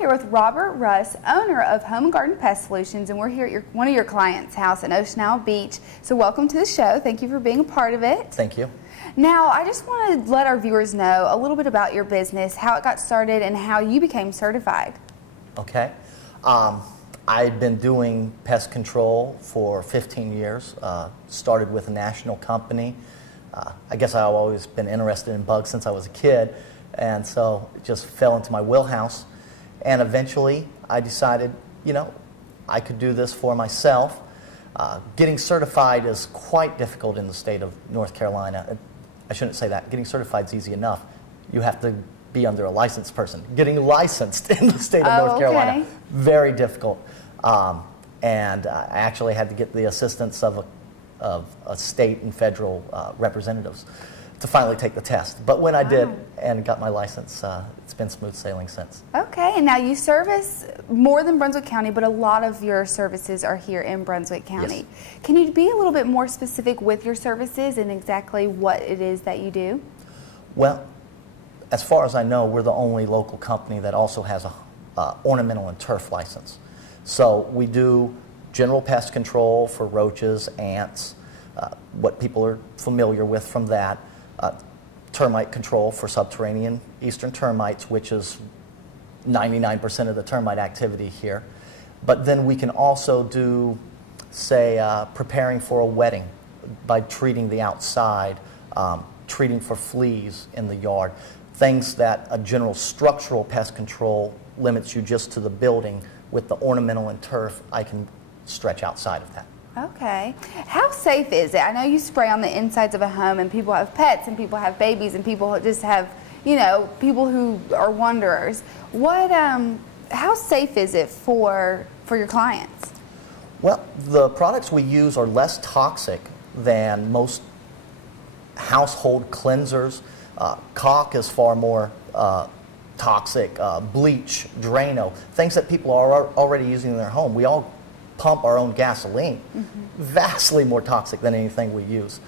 here with Robert Russ, owner of Home and Garden Pest Solutions, and we're here at one of your clients' house in Ocean Isle Beach. So welcome to the show. Thank you for being a part of it. Thank you. Now, I just want to let our viewers know a little bit about your business, how it got started, and how you became certified. Okay. I've been doing pest control for 15 years. Started with a national company. I guess I've always been interested in bugs since I was a kid, and so it just fell into my wheelhouse. And eventually, I decided, you know, I could do this for myself. Getting certified is quite difficult in the state of North Carolina. I shouldn't say that. Getting certified is easy enough. You have to be under a licensed person. Getting licensed in the state of North Carolina, very difficult. And I actually had to get the assistance of a state and federal representatives to finally take the test. But when I did and got my license, it's been smooth sailing since. Okay, and now you service more than Brunswick County, but a lot of your services are here in Brunswick County. Yes. Can you be a little bit more specific with your services and exactly what it is that you do? Well, as far as I know, we're the only local company that also has a ornamental and turf license. So we do general pest control for roaches, ants, what people are familiar with from that, termite control for subterranean eastern termites, which is 99% of the termite activity here. But then we can also do, say, preparing for a wedding by treating the outside, treating for fleas in the yard, things that a general structural pest control limits you just to the building. With the ornamental and turf, I can stretch outside of that. Okay. How safe is it? I know you spray on the insides of a home, and people have pets, and people have babies, and people just have, you know, people who are wanderers. What, how safe is it for your clients? Well, the products we use are less toxic than most household cleansers. Caulk is far more toxic, bleach, Drano, things that people are already using in their home. We all pump our own gasoline, vastly more toxic than anything we use.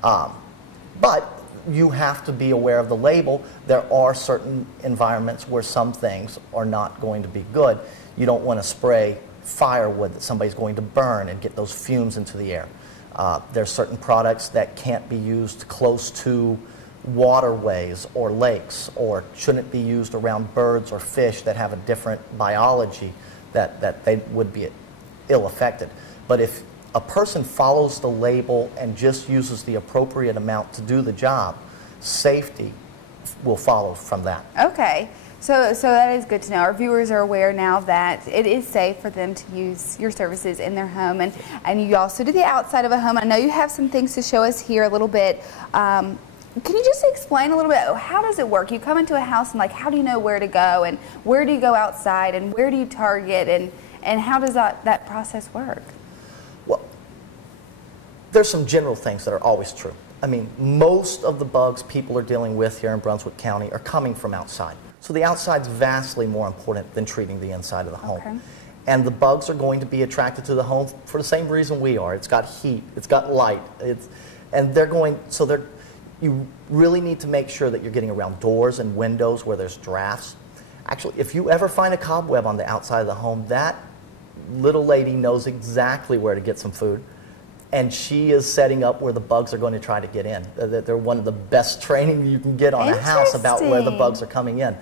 But you have to be aware of the label. There are certain environments where some things are not going to be good. You don't want to spray firewood that somebody's going to burn and get those fumes into the air. There's certain products that can't be used close to waterways or lakes, or shouldn't be used around birds or fish that have a different biology that they would be ill affected. But if a person follows the label and just uses the appropriate amount to do the job, safety will follow from that. Okay, so that is good to know. Our viewers are aware now that it is safe for them to use your services in their home, and you also do the outside of a home. I know you have some things to show us here a little bit. Can you just explain a little bit, how does it work? You come into a house and, like, how do you know where to go, and where do you go outside, and where do you target, and how does that process work? Well, there's some general things that are always true. I mean, most of the bugs people are dealing with here in Brunswick County are coming from outside. So the outside's vastly more important than treating the inside of the home. Okay. And the bugs are going to be attracted to the home for the same reason we are. It's got heat, it's got light, you really need to make sure that you're getting around doors and windows where there's drafts. Actually, if you ever find a cobweb on the outside of the home, that little lady knows exactly where to get some food, and she is setting up where the bugs are going to try to get in. They're one of the best training you can get on a house about where the bugs are coming in.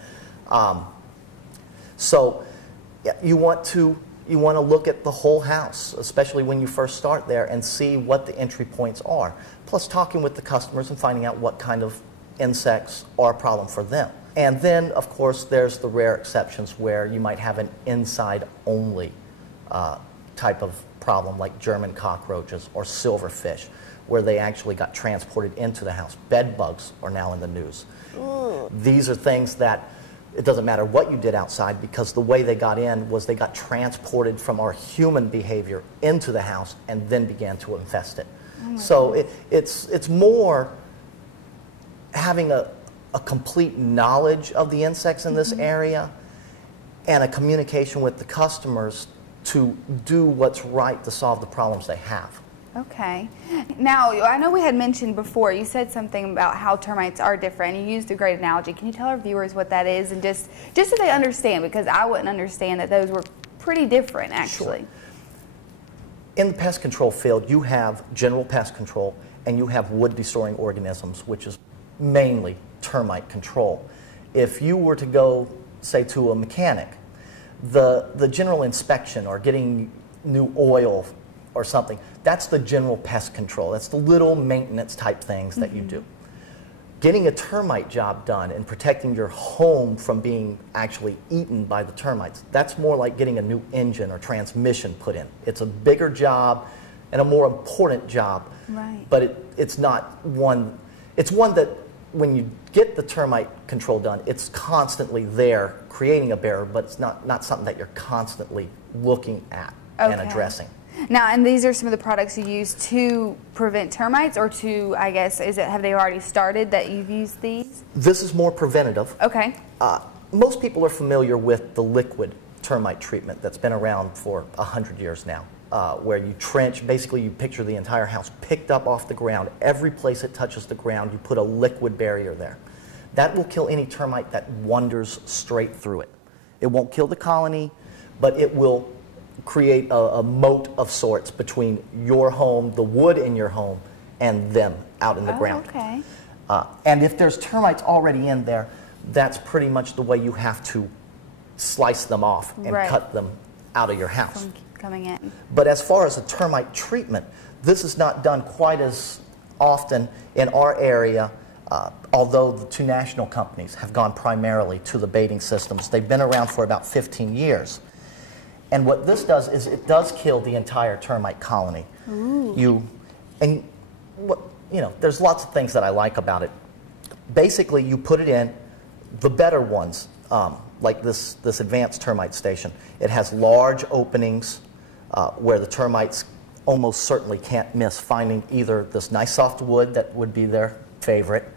So you want to look at the whole house, especially when you first start there, and see what the entry points are. Plus talking with the customers and finding out what kind of insects are a problem for them. And then, of course, there's the rare exceptions where you might have an inside-only type of problem, like German cockroaches or silverfish, where they actually got transported into the house. Bed bugs are now in the news. These are things that it doesn't matter what you did outside, because the way they got in was they got transported from our human behavior into the house and then began to infest it. So it's more having a complete knowledge of the insects in this area and a communication with the customers to do what's right to solve the problems they have. Okay. Now, I know we had mentioned before, you said something about how termites are different. You used a great analogy. Can you tell our viewers what that is, and just so they understand, because I wouldn't understand that those were pretty different, actually. Sure. In the pest control field, you have general pest control and you have wood-destroying organisms, which is mainly termite control. If you were to go, say, to a mechanic, the general inspection or getting new oil or something, that's the general pest control. That's the little maintenance type things that you do. Getting a termite job done and protecting your home from being actually eaten by the termites, that's more like getting a new engine or transmission put in. It's a bigger job and a more important job, right. But it's not one, it's one that when you get the termite control done, it's constantly there creating a barrier, but it's not something that you're constantly looking at and addressing. Now, and these are some of the products you use to prevent termites, or to, I guess, have they already started that you've used these? This is more preventative. Okay. Most people are familiar with the liquid termite treatment that's been around for 100 years now, where you trench, basically you picture the entire house picked up off the ground. Every place it touches the ground, you put a liquid barrier there. That will kill any termite that wanders straight through it. It won't kill the colony, but it will create a moat of sorts between your home, the wood in your home, and them out in the ground. Okay. And if there's termites already in there, that's pretty much the way you have to slice them off and cut them out of your house. From coming in. But as far as a termite treatment, this is not done quite as often in our area, although the two national companies have gone primarily to the baiting systems. They've been around for about 15 years. And what this does is it does kill the entire termite colony. Ooh. There's lots of things that I like about it. Basically, you put it in the better ones, like this advanced termite station. It has large openings where the termites almost certainly can't miss finding either this nice soft wood that would be their favorite,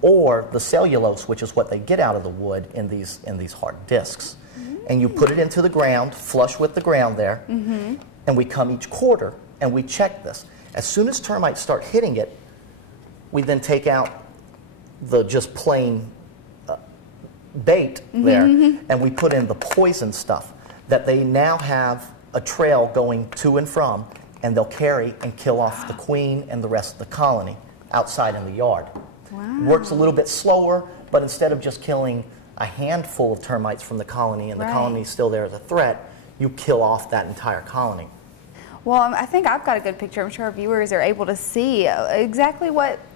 or the cellulose, which is what they get out of the wood in these hard discs. And you put it into the ground, flush with the ground there, and we come each quarter and we check this. As soon as termites start hitting it, we then take out the just plain bait there, and we put in the poison stuff that they now have a trail going to and from, and they'll carry and kill off the queen and the rest of the colony outside in the yard. Wow. Works a little bit slower, but instead of just killing a handful of termites from the colony and the colony is still there as a threat, you kill off that entire colony. Well, I think I've got a good picture. I'm sure our viewers are able to see exactly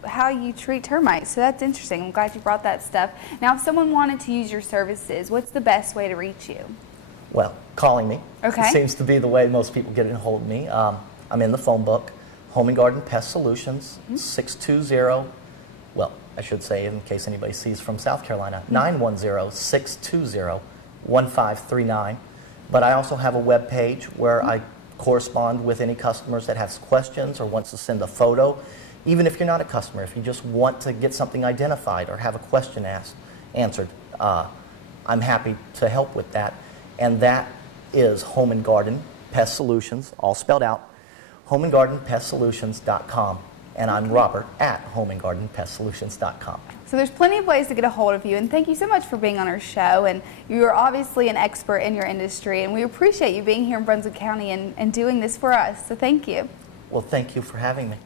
how you treat termites. So that's interesting. I'm glad you brought that stuff. Now, if someone wanted to use your services, what's the best way to reach you? Well, calling me. Okay. Seems to be the way most people get a hold of me. I'm in the phone book, Home and Garden Pest Solutions, 620, well, I should say, in case anybody sees from South Carolina, 910-620-1539. But I also have a web page where I correspond with any customers that has questions or wants to send a photo. Even if you're not a customer, if you just want to get something identified or have a question answered, I'm happy to help with that. And that is Home and Garden Pest Solutions, all spelled out, homeandgardenpestsolutions.com. And I'm Robert at homeandgardenpestsolutions.com. So there's plenty of ways to get a hold of you, and thank you so much for being on our show. And you're obviously an expert in your industry, and we appreciate you being here in Brunswick County and doing this for us. So thank you. Well, thank you for having me.